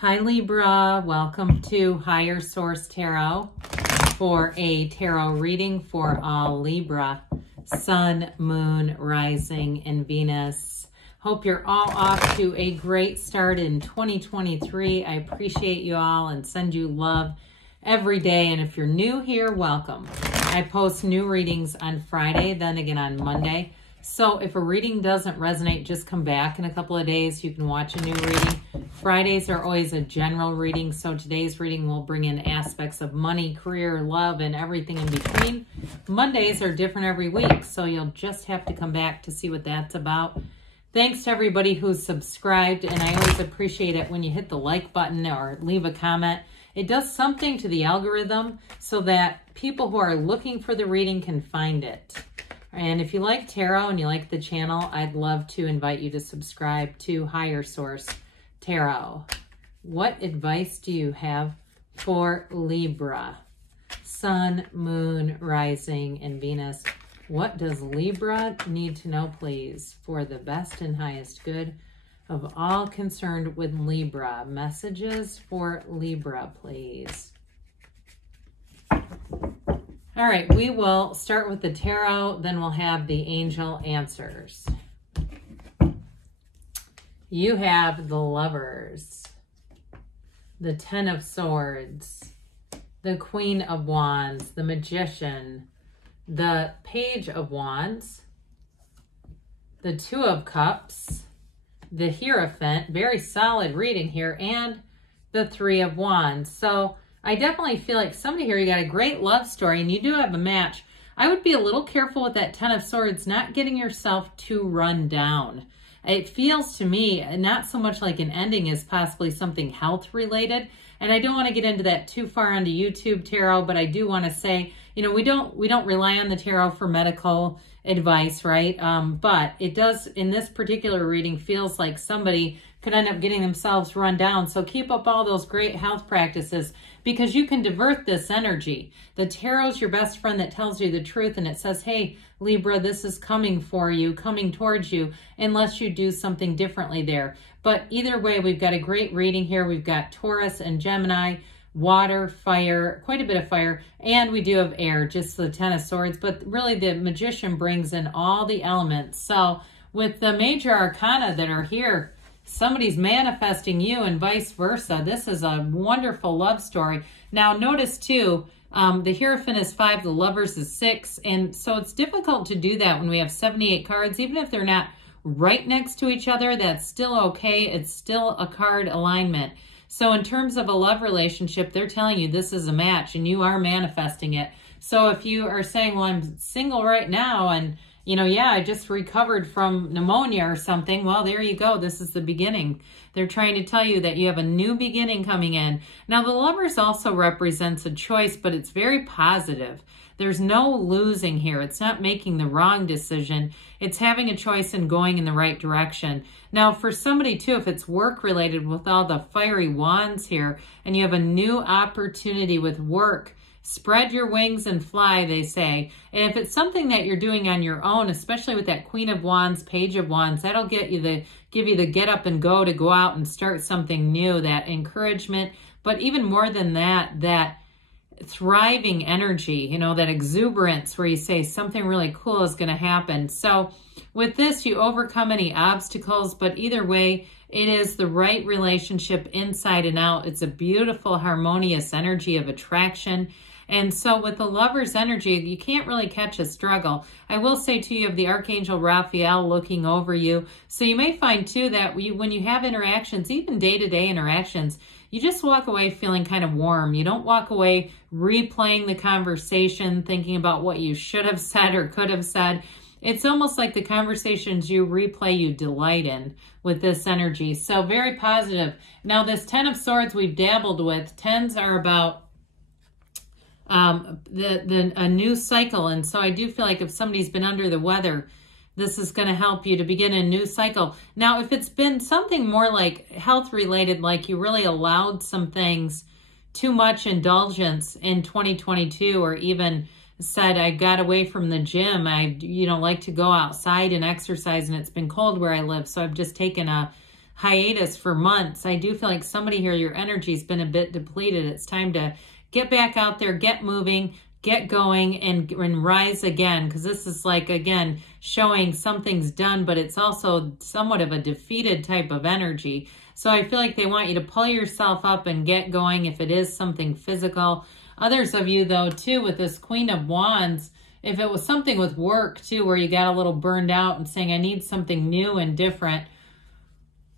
Hi Libra, welcome to Higher Source Tarot for a tarot reading for all Libra, Sun, Moon, Rising, and Venus. Hope you're all off to a great start in 2023. I appreciate you all and send you love every day. And if you're new here, welcome. I post new readings on Friday, then again on Monday. So if a reading doesn't resonate, just come back in a couple of days. You can watch a new reading. Fridays are always a general reading, so today's reading will bring in aspects of money, career, love, and everything in between. Mondays are different every week, so you'll just have to come back to see what that's about. Thanks to everybody who's subscribed, and I always appreciate it when you hit the like button or leave a comment. It does something to the algorithm so that people who are looking for the reading can find it. And if you like tarot and you like the channel, I'd love to invite you to subscribe to Higher Source Tarot. What advice do you have for Libra? Sun, Moon, Rising, and Venus. What does Libra need to know, please, for the best and highest good of all concerned with Libra? Messages for Libra, please. All right, we will start with the tarot, then we'll have the angel answers. You have the Lovers, the Ten of Swords, the Queen of Wands, the Magician, the Page of Wands, the Two of Cups, the Hierophant, very solid reading here, and the Three of Wands. So I definitely feel like somebody here, you got a great love story and you do have a match. I would be a little careful with that Ten of Swords, not getting yourself too run down. It feels to me not so much like an ending as possibly something health related. And I don't want to get into that too far onto YouTube tarot, but I do want to say, you know, we don't rely on the tarot for medical advice, right? But it does, in this particular reading, feels like somebody could end up getting themselves run down. So keep up all those great health practices because you can divert this energy. The tarot's your best friend that tells you the truth, and it says, hey, Libra, this is coming for you, coming towards you, unless you do something differently there. But either way, we've got a great reading here. We've got Taurus and Gemini, water, fire, quite a bit of fire, and we do have air, just the Ten of Swords. But really, the Magician brings in all the elements. So with the major arcana that are here, somebody's manifesting you and vice versa. This is a wonderful love story. Now, notice too, the Hierophant is 5, the Lovers is 6. And so it's difficult to do that when we have 78 cards. Even if they're not right next to each other, that's still okay. It's still a card alignment. So in terms of a love relationship, they're telling you this is a match and you are manifesting it. So if you are saying, well, I'm single right now and you know, yeah, I just recovered from pneumonia or something. Well, there you go. This is the beginning. They're trying to tell you that you have a new beginning coming in. Now, the Lovers also represents a choice, but it's very positive. There's no losing here. It's not making the wrong decision. It's having a choice and going in the right direction. Now, for somebody, too, if it's work-related with all the fiery wands here, and you have a new opportunity with work, spread your wings and fly, they say. And if it's something that you're doing on your own, especially with that Queen of Wands, Page of Wands, that'll give you the get up and go to go out and start something new, that encouragement. But even more than that, that thriving energy, you know, that exuberance where you say something really cool is going to happen. So with this, you overcome any obstacles, but either way, it is the right relationship inside and out. It's a beautiful, harmonious energy of attraction. And so with the Lover's energy, you can't really catch a struggle. I will say too, you have the Archangel Raphael looking over you. So you may find too that when you have interactions, even day-to-day interactions, you just walk away feeling kind of warm. You don't walk away replaying the conversation, thinking about what you should have said or could have said. It's almost like the conversations you replay, you delight in with this energy. So very positive. Now this Ten of Swords we've dabbled with. Tens are about a new cycle. And so I do feel like if somebody's been under the weather, this is going to help you to begin a new cycle. Now, if it's been something more like health related, like you really allowed some things, too much indulgence in 2022, or even said, I got away from the gym. I, like to go outside and exercise, and it's been cold where I live. So I've just taken a hiatus for months. I do feel like somebody here, your energy's been a bit depleted. It's time to get back out there, get moving, get going, and rise again. Because this is like, again, showing something's done, but it's also somewhat of a defeated type of energy. So I feel like they want you to pull yourself up and get going if it is something physical. Others of you, though, too, with this Queen of Wands, if it was something with work, too, where you got a little burned out and saying, I need something new and different,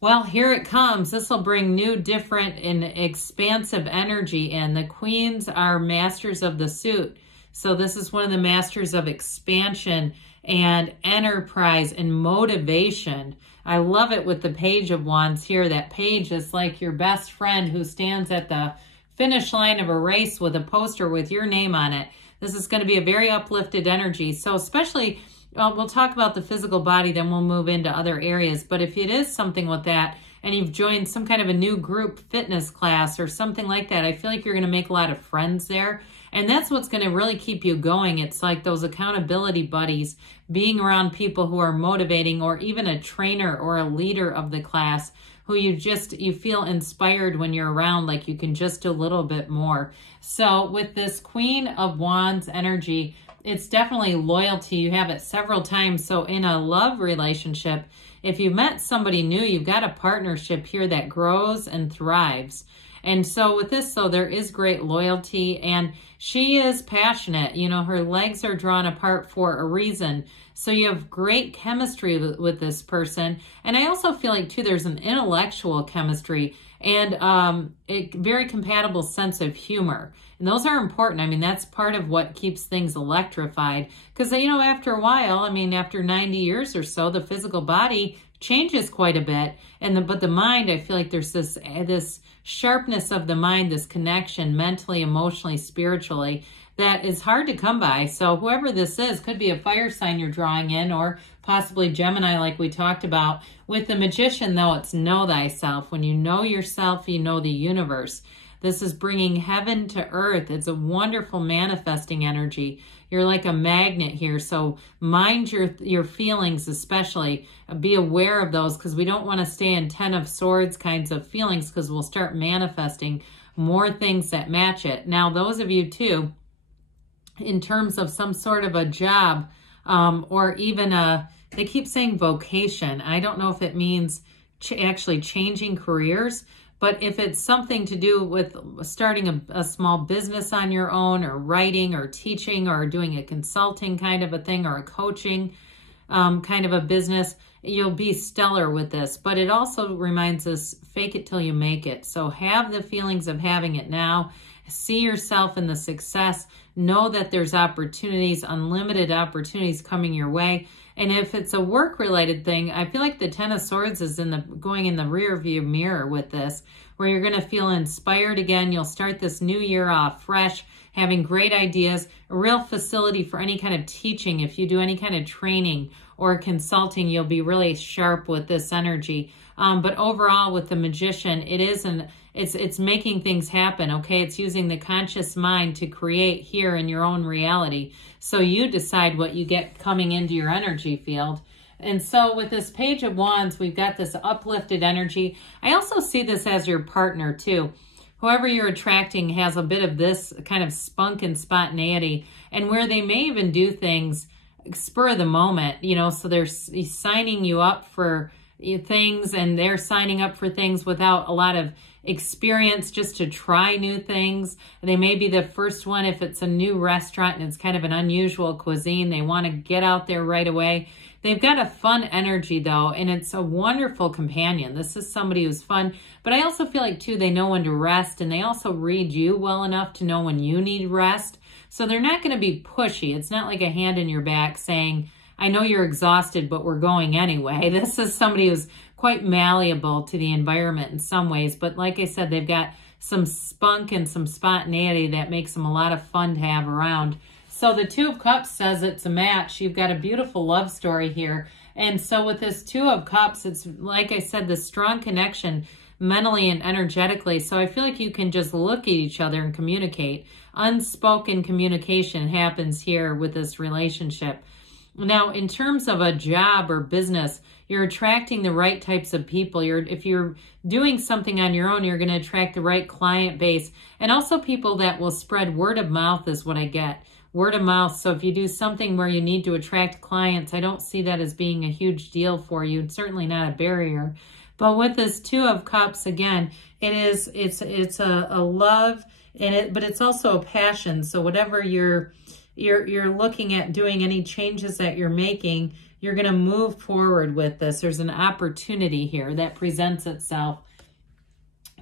well, here it comes. This will bring new, different, and expansive energy in. The queens are masters of the suit. So this is one of the masters of expansion and enterprise and motivation. I love it with the Page of Wands here. That page is like your best friend who stands at the finish line of a race with a poster with your name on it. This is going to be a very uplifted energy. So especially, we'll talk about the physical body, then we'll move into other areas. But if it is something with that, and you've joined some kind of a new group fitness class or something like that, I feel like you're going to make a lot of friends there. And that's what's going to really keep you going. It's like those accountability buddies, being around people who are motivating, or even a trainer or a leader of the class who you feel inspired when you're around, like you can just do a little bit more. So with this Queen of Wands energy, it's definitely loyalty. You have it several times. So in a love relationship, if you met somebody new, you've got a partnership here that grows and thrives. And so with this, so there is great loyalty, and she is passionate. You know, her legs are drawn apart for a reason. So you have great chemistry with this person. And I also feel like, too, there's an intellectual chemistry and a very compatible sense of humor. And those are important. I mean, that's part of what keeps things electrified. Because, you know, after a while, I mean, after 90 years or so, the physical body changes quite a bit. But the mind, I feel like there's this sharpness of the mind, this connection mentally, emotionally, spiritually, that is hard to come by. So whoever this is, could be a fire sign you're drawing in, or possibly Gemini like we talked about. With the Magician, though, it's know thyself. When you know yourself, you know the universe. This is bringing heaven to earth. It's a wonderful manifesting energy. You're like a magnet here. So mind your feelings, especially. Be aware of those, because we don't want to stay in 10 of Swords kinds of feelings, because we'll start manifesting more things that match it. Now, those of you, too, in terms of some sort of a job, or even they keep saying vocation. I don't know if it means actually changing careers, but if it's something to do with starting a small business on your own, or writing, or teaching, or doing a consulting kind of a thing, or a coaching kind of a business, you'll be stellar with this. But it also reminds us, fake it till you make it. So have the feelings of having it now. See yourself in the success. Know that there's opportunities, unlimited opportunities coming your way. And if it's a work-related thing, I feel like the Ten of Swords is going in the rear view mirror with this, where you're going to feel inspired again. You'll start this new year off fresh, having great ideas, a real facility for any kind of teaching. If you do any kind of training or consulting, you'll be really sharp with this energy. But overall, with the Magician, it's making things happen, okay? It's using the conscious mind to create here in your own reality. So you decide what you get coming into your energy field. And so with this Page of Wands, we've got this uplifted energy. I also see this as your partner, too. Whoever you're attracting has a bit of this kind of spunk and spontaneity, and where they may even do things spur of the moment, you know, so they're signing you up for things, and they're signing up for things without a lot of experience, just to try new things. They may be the first one if it's a new restaurant and it's kind of an unusual cuisine. They want to get out there right away. They've got a fun energy, though, and it's a wonderful companion. This is somebody who's fun, but I also feel like, too, they know when to rest, and they also read you well enough to know when you need rest. So they're not going to be pushy. It's not like a hand in your back saying, I know you're exhausted, but we're going anyway. This is somebody who's quite malleable to the environment in some ways. But like I said, they've got some spunk and some spontaneity that makes them a lot of fun to have around. So the Two of Cups says it's a match. You've got a beautiful love story here. And so with this Two of Cups, it's, like I said, the strong connection mentally and energetically. So I feel like you can just look at each other and communicate. Unspoken communication happens here with this relationship. Now, in terms of a job or business, You're attracting the right types of people. If you're doing something on your own, you're going to attract the right client base. And also people that will spread word of mouth is what I get. Word of mouth. So if you do something where you need to attract clients, I don't see that as being a huge deal for you. It's certainly not a barrier. But with this Two of Cups, again, it's a love, but it's also a passion. So whatever you're looking at doing, any changes that you're making, you're going to move forward with this. There's an opportunity here that presents itself.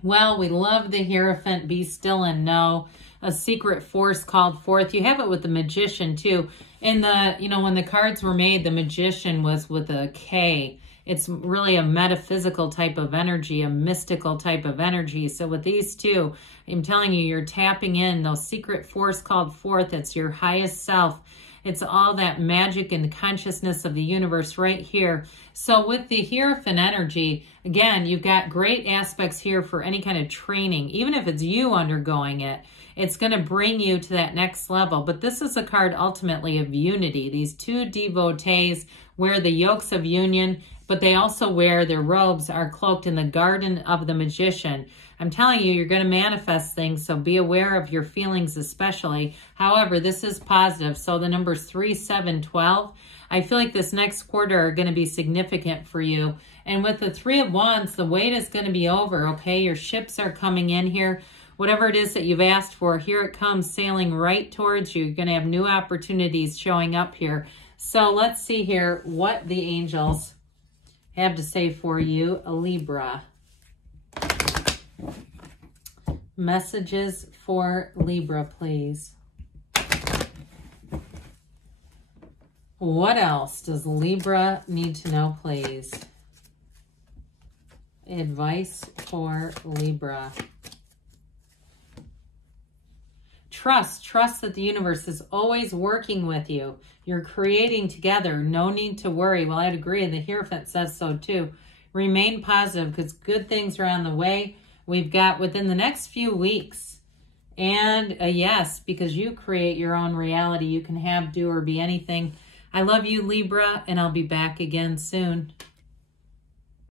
Well, we love the Hierophant, be still and know. A secret force called forth. You have it with the Magician too. In the, when the cards were made, the Magician was with a K. It's really a metaphysical type of energy, a mystical type of energy. So with these two, I'm telling you, you're tapping in those secret force called forth. It's your highest self. It's all that magic and consciousness of the universe right here. So with the Hierophant energy, again, you've got great aspects here for any kind of training. Even if it's you undergoing it, it's going to bring you to that next level. But this is a card ultimately of unity. These two devotees wear the yokes of union, but they also wear their robes, are cloaked in the garden of the Magician. I'm telling you, you're going to manifest things, so be aware of your feelings especially. However, this is positive. So the numbers 3, 7, 12. I feel like this next quarter are going to be significant for you. And with the Three of Wands, the wait is going to be over, okay? Your ships are coming in here. Whatever it is that you've asked for, here it comes sailing right towards you. You're going to have new opportunities showing up here. So let's see here what the angels have to say for you, a Libra. Messages for Libra, please. What else does Libra need to know, please? Advice for Libra. Trust that the universe is always working with you. You're creating together. No need to worry. Well, I'd agree. The Hierophant says so too. Remain positive because good things are on the way. We've got within the next few weeks. And a yes, because you create your own reality. You can have, do, or be anything. I love you, Libra, and I'll be back again soon.